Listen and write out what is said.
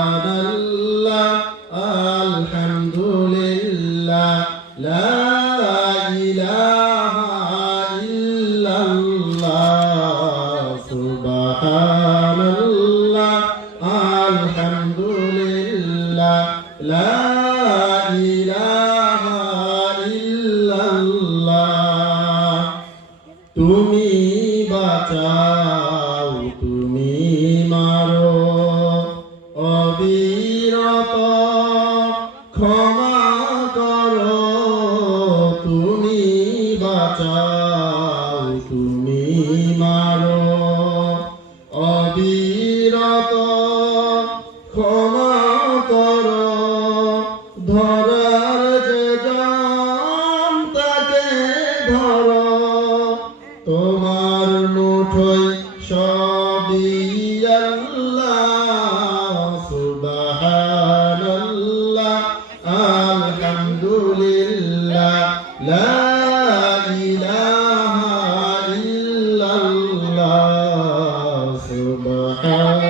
সুবহানাল্লাহ আলহামদুলিল্লাহ লা ইলাহা ইল্লাল্লাহ সুবহানাল্লাহ আলহামদুলিল্লাহ লা ইলাহা ইল্লাল্লাহ তুমি বাঁচাও তুমি মারো অবিরত ক্ষমা করো তুমি বাঁচাও তুমি মারো অবিরত ক্ষমা করো ধরার যে জান তাকে ধরো তোমার মুঠোয় সবই আল্লাহ সুবহানাল্লাহ আলহামদুলিল্লাহ লা ইলাহা ইল্লাল্লাহ সুবহানাল্লাহ